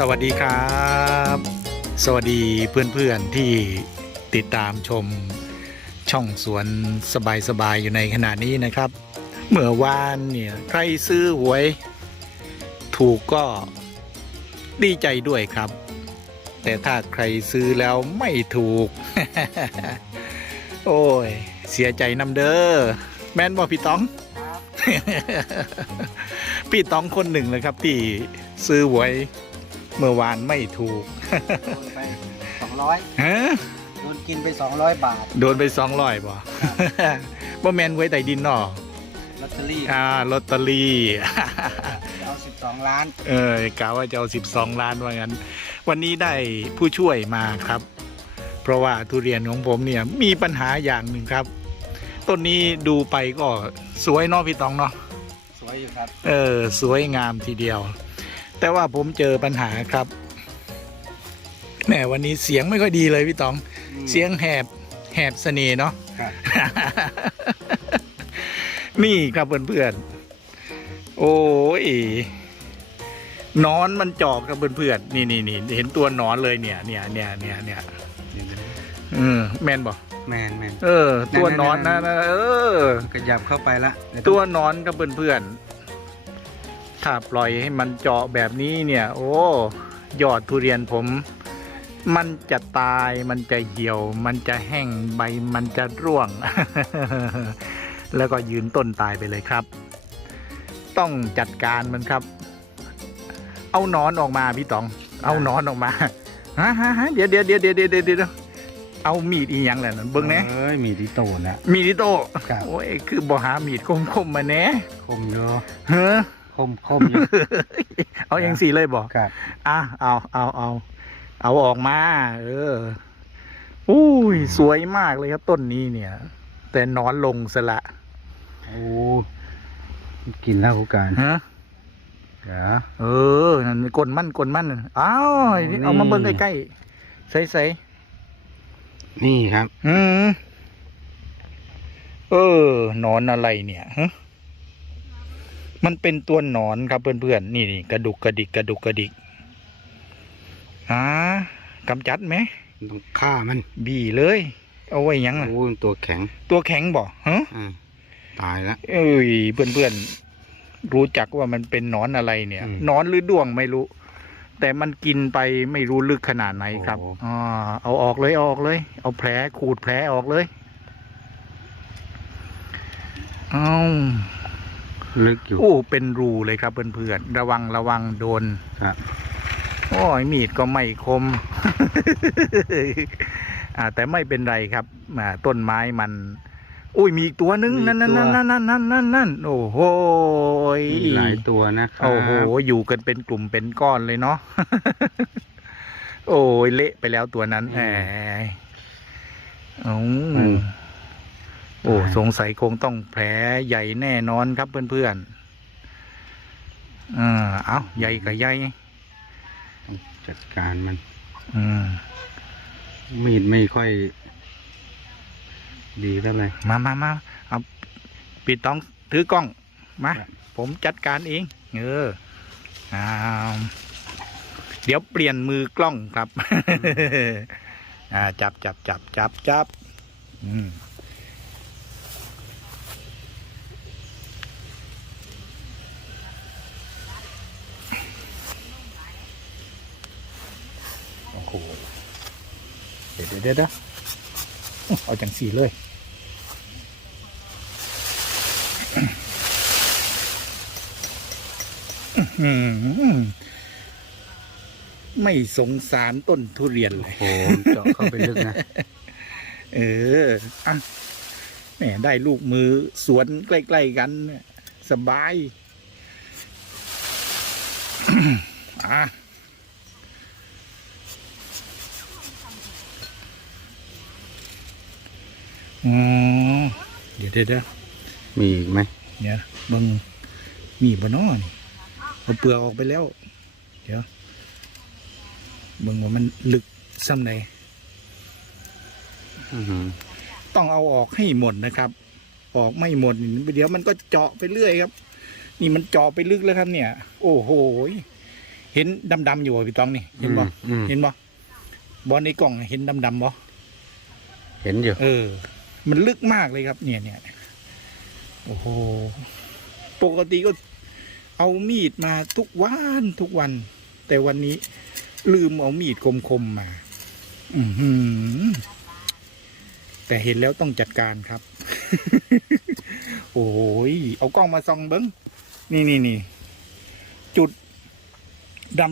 สวัสดีครับ สวัสดีเพื่อนๆที่ติดตามชมช่องสวนสบายๆอยู่ในขณะนี้นะครับ เมื่อวานเนี่ยใครซื้อหวย ถูกก็ดีใจด้วยครับ แต่ถ้าใครซื้อแล้วไม่ถูก โอ้ย เสียใจนำเด้อแม่นบ่พี่ต๋องพี่ต๋องคนหนึ่งเลยครับที่ซื้อหวย เมื่อวานไม่ถูกโดนไปสองร้อยฮะโดนกินไปสองร้อยบาทโดนไปสองร้อยบ่บ่แมนหวยใต้ดินเนาะลอตเตอรี่อ่าลอตเตอรี่ เอาสิบสองล้าน เออกะว่าจะเอา12 ล้านว่างั้น วันนี้ได้ผู้ช่วยมาครับ เพราะว่าทุเรียนของผมเนี่ยมีปัญหาอย่างหนึ่งครับ ต้นนี้ดูไปก็สวยเนาะพี่ตองเนาะสวยอยู่ครับ เออ สวยงามทีเดียว แต่ว่าผมเจอปัญหาครับแหมวันนี้เสียงไม่ค่อยดีเลยพี่ตอง เสียงแหบแหบเสน่ห์เนาะครับนี่ครับเพื่อนๆโอ้ยหนอนมันจอกครับเพื่อนๆนี่นี่นี่เห็นตัวหนอนเลยเนี่ย เนี่ยเนี่ยเนี่ยเนี่ยเออแมนบอกแมนแมนเออ ตัวหนอนนะนะเออขยับเข้าไปละเดี๋ยตัวหนอนครับเพื่อนๆ ถ้าปล่อยให้มันเจาะแบบนี้เนี่ย โอ้ยอดทุเรียนผม มันจะตายมันจะเหี่ยว มันจะแห้งใบมันจะร่วง แล้วก็ยืนต้นตายไปเลยครับ ต้องจัดการมันครับ เอาหนอนออกมาพี่ต๋อง เอาหนอนออกมาฮะฮะฮะเดี๋ยวเดี๋ยวเดี๋ยวเดี๋ยวเดี๋ยวเดี๋ยวเอามีดอีหยังแหละนั่นเบิ้งแหน่เอ้ยมีที่โตนะมีดอิโต้ครับโอ้ยคือบ่หามีดคมๆมาแหน่คมเยอะเฮ้อ คมคมอยู่ เอาอย่างสี่เลยบอกครับอะเอาเอาเอาเอาออกมา เอออุ้ยสวยมากเลยครับต้นนี้เนี่ย แต่หนอนลงสละโอ้กินแล้วคุการฮะเดี๋ยวเออนั่นกลนมั่นกลนมั่นอ้าวโอ้นี่เอามาเบิ่งใกล้ๆใส่ใส่นี่ครับๆอืมเออหนอนอะไรเนี่ยฮะ มันเป็นตัวหนอนครับเพื่อนๆ นี่นี่กระดุกกระดิกกระดุกกระดิกอ่ากำจัดไหมต้องฆ่ามันบีเลย เอาไว้หยังอะโอ้ตัวแข็ง ตัวแข็งบ่ฮะอ่าตายละเอ้ยเพื่อนๆ รู้จักว่ามันเป็นหนอนอะไรเนี่ยอืม หนอนหรือด้วงไม่รู้ แต่มันกินไปไม่รู้ลึกขนาดไหนครับโอ้อ่าเอาออกเลยเอาออกเลย เอาแผลขูดแผลออกเลย เอา ลึกอยู่ โอ้เป็นรูเลยครับเพื่อนๆระวังระวังโดนครับ โอ้ยมีดก็ไม่คม อ่า แต่ไม่เป็นไรครับอ่าต้นไม้มัน อุ้ยมีอีกตัวนึงมีอีกนั่นนั่นตัว นั่นนั่นนั่นนั่นนั่นโอ้โหยมีหลายตัวนะครับ โอ้โหอยู่กันเป็นกลุ่มเป็นก้อนเลยเนาะ โอ้ยเละไปแล้วตัวนั้นแหมเอา โอ้สงสัยคงต้องแผลใหญ่แน่นอนครับเพื่อนๆอ่าเอาใหญ่กับใหญ่ต้องจัดการมันอืมมีดไม่ค่อย ดีเท่าไหร่มามามาเอาปิดต้องถือกล้องมาครับผมจัดการเองเอออ้าวเดี๋ยวเปลี่ยนมือกล้องครับ อ่าจับจับจับจับจับอืมโอ้โห เดี๋ยวเดี๋ยวเดี๋ยวเดี๋ยวเอาจังสีเลยอืมไม่สงสารต้นทุเรียนเลยโอ้โหเจาะเข้าไปลึกนะ เอออะแหมได้ลูกมือสวนใกล้ ๆ กันเนี่ยสบาย อะ อ๋อเดี๋ยวเดี๋ยวเดี๋ยวมีอีกไหมเนี่ยเบังมีบนอ้อนี่เอาเปลือกออกไปแล้ว เดี๋ยวเบังว่ามันลึกซ้ำไหนอื้อหือต้องเอาออกให้หมดนะครับ ออกไม่หมดนี่เดี๋ยวมันก็เจาะไปเรื่อยครับ นี่มันเจาะไปลึกแล้วครับ เนี่ย โอ้โหเห็นดำๆอยู่บ่พี่ต้องนี่เห็นบ่อืมเห็นบ่บอลในกล่องเห็นดำๆบ่เห็นอยู่ เออ มันลึกมากเลยครับ เนี่ยเนี่ยโอ้โห ปกติก็เอามีดมาทุกวันทุกวัน แต่วันนี้ลืมเอามีดคมๆมาอือหือแต่เห็นแล้วต้องจัดการครับ โอ้ย เอากล้องมาส่องเบิ้งนี่นี่นี่ จุด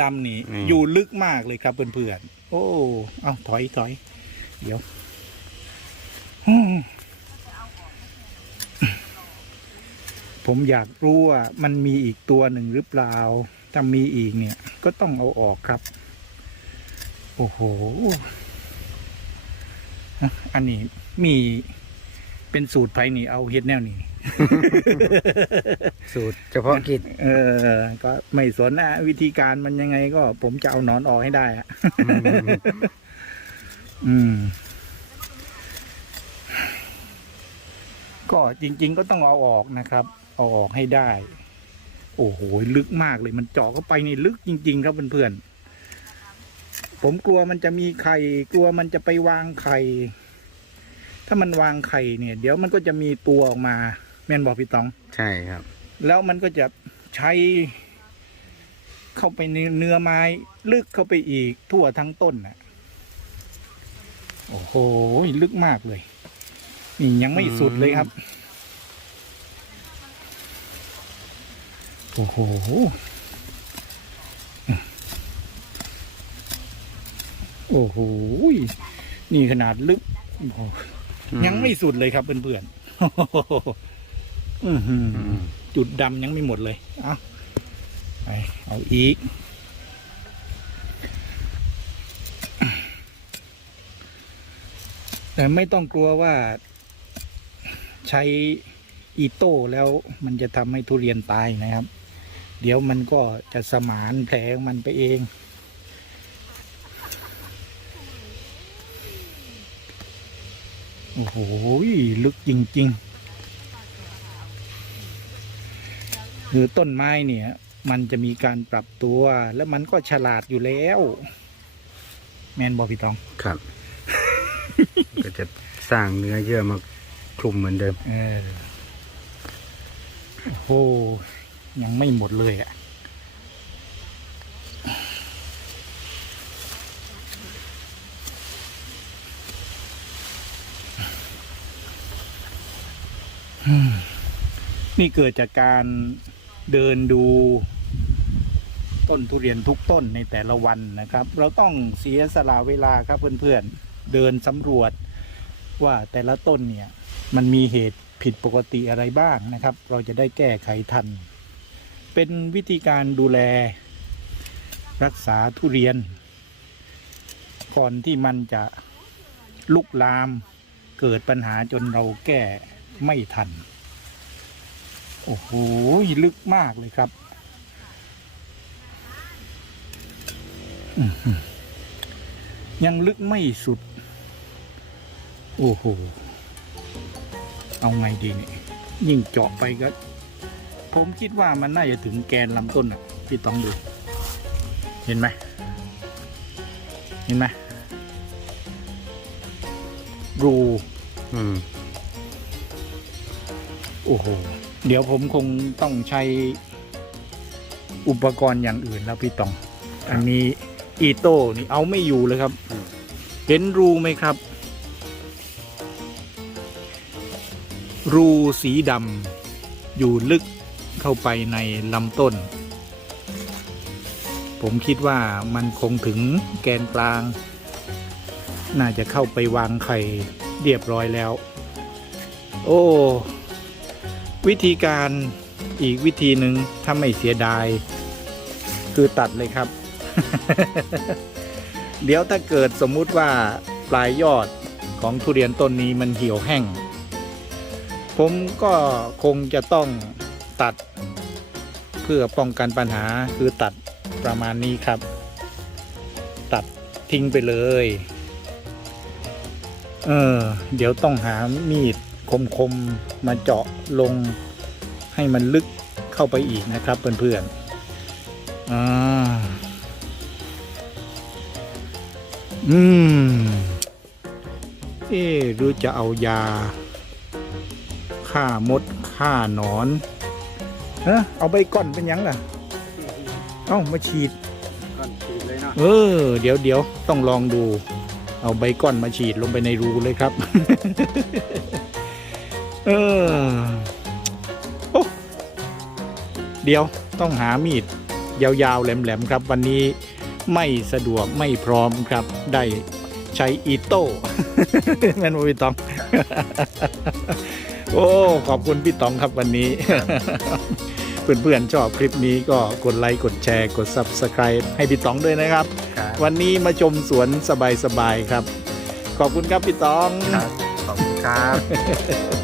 ดำๆนี่ อยู่ลึกมากเลยครับเพื่อนๆ โอ้ เอาถอยถอย เดี๋ยวอืม ผมอยากรู้ว่ามันมีอีกตัวหนึ่งหรือเปล่า ถ้ามีอีกเนี่ย ก็ต้องเอาออกครับ โอ้โหอะอันนี้มีเป็นสูตรไผ่นี่เอาเฮ็ดแนวนี้ สูตรเฉพาะกิจ เออ ก็ไม่สนนะวิธีการมันยังไงก็ ผมจะเอาหนอนออกให้ได้อะอืม ก็จริง ๆ ก็ต้องเอาออกนะครับ เอาออกให้ได้ โอ้โหลึกมากเลยมันเจาะเข้าไปในลึกจริง ๆ ครับเพื่อนๆผมกลัวมันจะมีไข่กลัวมันจะไปวางไข่ถ้ามันวางไข่เนี่ย เดี๋ยวมันก็จะมีตัวออกมา แม่นบอกพี่ตอง ใช่ครับ แล้วมันก็จะใช้ เข้าไปในเนื้อไม้ลึกเข้าไปอีกทั่วทั้งต้นน่ะ โอ้โห ลึกมากเลย นี่ยังไม่สุดเลยครับ โอ้โหโอ้โหนี่ขนาดลึกโอ้โหยังไม่สุดเลยครับเพื่อนๆอื้อหืออืมจุดดำยังไม่หมดเลย เอาไปเอาอีก แต่ไม่ต้องกลัวว่า ใช้อีโต้แล้วมันจะทำให้ทุเรียนตายนะครับ เดี๋ยวมันก็จะสมานแผลของมันไปเอง โอ้โห ลึกจริงๆคือต้นไม้เนี่ย มันจะมีการปรับตัว แล้วมันก็ฉลาดอยู่แล้ว แมนบอพี่ตอง ครับ ก็จะสร้างเนื้อเยื่อมา คลุมเหมือนเดิม เออโอ้ยังไม่หมดเลยอะ นี่เกิดจากการเดินดูต้นทุเรียนทุกต้นในแต่ละวันนะครับ เราต้องเสียสละเวลาครับเพื่อนๆ เดินสำรวจว่าแต่ละต้นเนี่ย มันมีเหตุผิดปกติอะไรบ้างนะครับ เราจะได้แก้ไขทัน เป็นวิธีการดูแล รักษาทุเรียน ก่อนที่มันจะลุกลามเกิดปัญหาจนเราแก้ไม่ทัน โอ้โห ลึกมากเลยครับ ยังลึกไม่สุด โอ้โห เอาไงดีเนี่ยยิ่งเจาะไปก็ ผมคิดว่ามันน่าจะถึงแกนลำต้นอะพี่ต้องดู เห็นไหมเห็นไหมรูอืมโอ้โห เดี๋ยวผมคงต้องใช้อุปกรณ์อย่างอื่นแล้วพี่ตอง อันนี้อีโต้นี่เอาไม่อยู่เลยครับอืมเห็นรูไหมครับ รูสีดำอยู่ลึกเข้าไปในลำต้น ผมคิดว่ามันคงถึงแกนกลาง น่าจะเข้าไปวางไข่เรียบร้อยแล้ว โอ้ วิธีการอีกวิธีหนึ่งถ้าไม่เสียดาย คือตัดเลยครับ เดี๋ยวถ้าเกิดสมมุติว่าปลายยอดของทุเรียนต้นนี้มันเหี่ยวแห้ง ผมก็คงจะต้องตัดเพื่อป้องกันปัญหาคือตัดประมาณนี้ครับ ตัดทิ้งไปเลย เออ เดี๋ยวต้องหามีดคมๆมาเจาะลงให้มันลึกเข้าไปอีกนะครับเพื่อนๆอ่าอืม เอ๊รู้จะเอายา ฆ่ามดฆ่าหนอนเอะเอาใบก้อนเป็นหยังล่ะ เอ้ามาฉีดก้อนฉีดเลยเนาะเออ เดี๋ยวเดี๋ยวต้องลองดู เอาใบก้อนมาฉีดลงไปในรูเลยครับ เออโอ้เดี๋ยวต้องหามีด ยาวๆแหลมๆครับ วันนี้ไม่สะดวกไม่พร้อมครับ ได้ใช้อีโต้แม่นบ่พี่ตอง โอ้ขอบคุณพี่ตองครับวันนี้ เพื่อนๆชอบคลิปนี้ก็กดไลค์กดแชร์กด Subscribe ให้พี่ตองด้วยนะครับ ครับวันนี้มาชมสวนสบายๆครับ ขอบคุณครับพี่ตอง ครับขอบคุณครับ